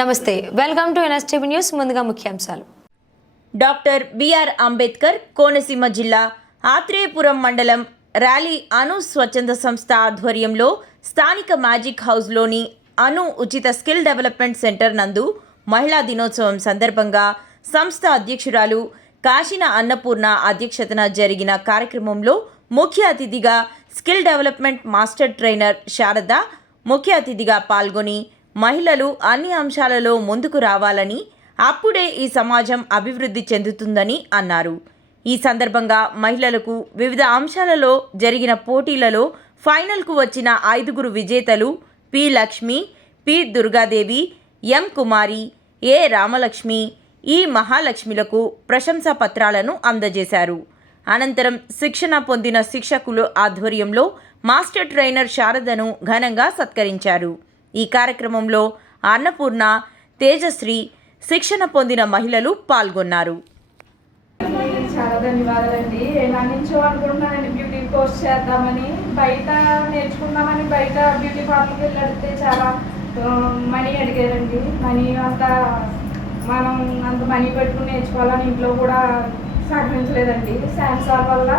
నమస్తే welcome to NSTV news ముందుగా ముఖ్యాంశాలు. డాక్టర్ బిఆర్ అంబేద్కర్ కోనసీమ జిల్లా ఆత్రేయపురం మండలం ర్యాలీ అను స్వచ్ఛంద సంస్థ ఆధ్వర్యంలో స్థానిక మ్యాజిక్ హౌస్లోని అను ఉచిత స్కిల్ డెవలప్మెంట్ సెంటర్ నందు మహిళా దినోత్సవం సందర్భంగా సంస్థ అధ్యక్షురాలు కాశీన అన్నపూర్ణ అధ్యక్షతన జరిగిన కార్యక్రమంలో ముఖ్య అతిథిగా skill development master trainer Sarada ముఖ్య అతిథిగా పాల్గొని మహిళలు అన్ని అంశాలలో ముందుకు రావాలని అప్పుడే ఈ సమాజం అభివృద్ధి చెందుతుందని అన్నారు. ఈ సందర్భంగా మహిళలకు వివిధ అంశాలలో జరిగిన పోటీలలో ఫైనల్కు వచ్చిన ఐదుగురు విజేతలు P Lakshmi P Durgadevi M Kumari A Ramalakshmi E మహాలక్ష్మిలకు ప్రశంసా పత్రాలను అందజేశారు. అనంతరం శిక్షణ పొందిన శిక్షకులు ఆధ్వర్యంలో మాస్టర్ ట్రైనర్ శారదను ఘనంగా సత్కరించారు. ఈ కార్యక్రమంలో అన్నపూర్ణ తేజశ్రీ శిక్షణ పొందిన మహిళలు పాల్గొన్నారు. చాలా ధన్యవాదాలండి. నా నుంచో అనుకుంటున్నానండి బ్యూటీ కోర్స్ చేద్దామని. బయట నేర్చుకుందామని బయట బ్యూటీ పార్లర్కి వెళ్ళి అడిగితే చాలా మనీ అడిగారండి. మనీ అంత మనం అంత మనీ పెట్టుకుని నేర్చుకోవాలని ఇంట్లో కూడా సహకరించలేదండి. శాంసార్ వల్ల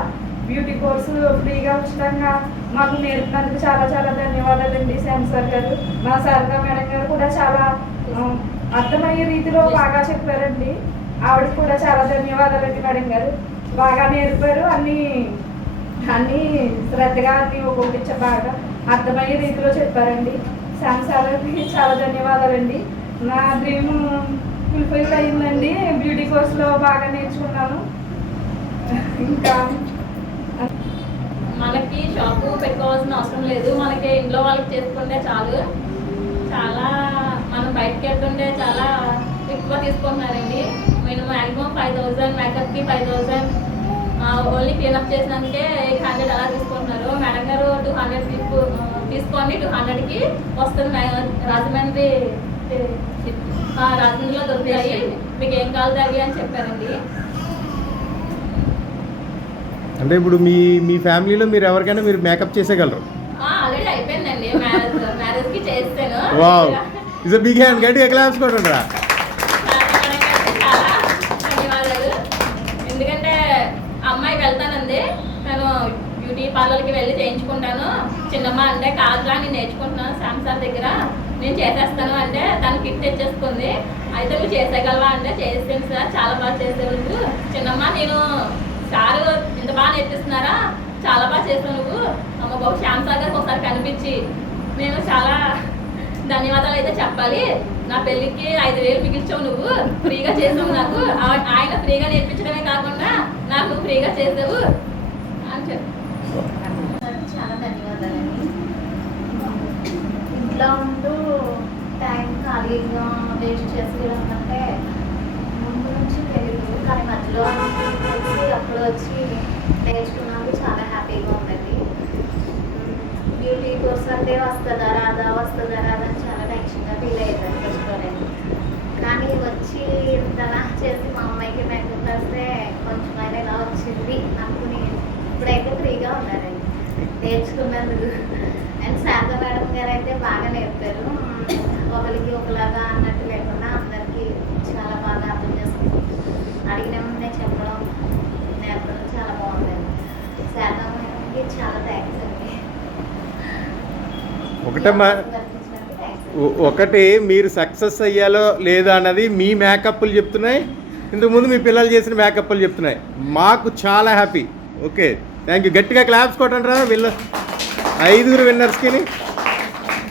బ్యూటీ కోర్సు ఫ్రీగా ఉచితంగా మాకు నేర్పినందుకు చాలా చాలా ధన్యవాదాలండి శాంసార్ గారు. మా శారదా మేడం గారు కూడా చాలా అర్థమయ్యే రీతిలో బాగా చెప్పారండి. ఆవిడకి కూడా చాలా ధన్యవాదాలండి మేడం గారు. బాగా నేర్పారు అన్ని అన్ని శ్రద్ధగా అన్ని ఒక్కొక్కటి బాగా అర్థమయ్యే రీతిలో చెప్పారండి. శాంసాలకి చాలా ధన్యవాదాలండి. నా డ్రీమ్ ఫుల్ఫిల్ అయిందండి. బ్యూటీ కోర్స్లో బాగా నేర్చుకున్నాను. ఇంకా మనకి షాపు పెట్టుకోవాల్సిన అవసరం లేదు. మనకి ఇంట్లో వాళ్ళకి చేసుకుంటే చాలు. చాలా మనం బయటకు వెళ్తుంటే చాలా ఎక్కువ తీసుకుంటున్నారండి. నేను మ్యాక్సిమం ఫైవ్ థౌజండ్ మేకప్కి ఫైవ్ థౌజండ్ ఓన్లీ క్లీనప్ చేసినందుకే ఎయిట్ హండ్రెడ్ అలా తీసుకుంటున్నారు. మేడం గారు టూ హండ్రెడ్ తీసుకో తీసుకోండి. టూ హండ్రెడ్కి వస్తుంది రాజమండ్రి రాజమండ్రిలో దొరుకుతాయి. మీకు ఏం కావాలి అవి అని చెప్పారండి. అంటే ఇప్పుడు మీ మీ ఫ్యామిలీలో మీరు ఎవరికైనా మీరు మేకప్ చేసేయగలరు? ఆల్రెడీ అయిపోయిందండి. మ్యారేజ్ మ్యారేజ్కి చేస్తాను. వావ్. ఇస్ బిగ్ హ్యాండ్ గట్టిగా క్లాప్స్ కొట్టండి ఎందుకంటే అమ్మాయి వెళ్తానంది. నేను బ్యూటీ పార్లర్కి వెళ్ళి చేయించుకుంటాను. చిన్నమ్మ అంటే కాదురా నేను నేర్చుకుంటున్నాను శామ్ సార్ దగ్గర. నేను చేసేస్తాను అంటే తను కిట్ తెచ్చేసుకుంది. అయితే నువ్వు చేసేయగలవా అంటే చేసాను సార్. చాలా బాగా చేసేవాళ్ళు. చిన్నమ్మ నేను నేర్పిస్తున్నారా? చాలా బాగా చేసావు నువ్వు. అమ్మ బాబు శ్యామ్ సార్ ఒకసారి కనిపించి నేను చాలా ధన్యవాదాలు అయితే చెప్పాలి. నా పెళ్ళికి ఐదు వేలు మిగిల్చావు నువ్వు. ఫ్రీగా చేసావు నాకు. ఆయన ఫ్రీగా నేర్పించడమే కాకుండా నాకు నువ్వు ఫ్రీగా చేసావు అని చెప్పి. చాలా ధన్యవాదాలండి. ఇంట్లో ఉంటూ టైం ఖాళీగా వేస్ట్ చేసుకోవడం అంటే ముందు నుంచి తెలియదు కానీ మధ్యలో తెలిసి అప్పుడు వచ్చి నేర్చుకున్నాము చాలా హ్యాపీగా ఉందండి బ్యూటీ కోర్స్ అంటే వస్తుందా రాదా వస్తుందా రాదా అని చాలా టెన్షన్గా ఫీల్ అయ్యేదాన్ని ఫస్ట్లో నేను కానీ వచ్చి ఇంతలా చేసి మా అమ్మాయికి మేకప్ కొంచెం అయినా ఇలా వచ్చింది. అనుకుని ఇప్పుడైతే ఫ్రీగా ఉన్నారండి నేర్చుకున్నందుకు. అండ్ శారద మేడం గారు అయితే బాగా నేర్పారు. ఒకరికి ఒకలాగా అన్నట్టు లేకుండా ఒకటమ్మా ఒకటి మీరు సక్సెస్ అయ్యాలో లేదా అన్నది మీ మేకప్లు చెప్తున్నాయి. ఇంతకుముందు మీ పిల్లలు చేసిన మేకప్లు చెప్తున్నాయి. మాకు చాలా హ్యాపీ. ఓకే. థ్యాంక్ యూ గట్టిగా క్లాప్స్ కొట్టండి రా వీళ్ళు ఐదుగురు విన్నర్స్కి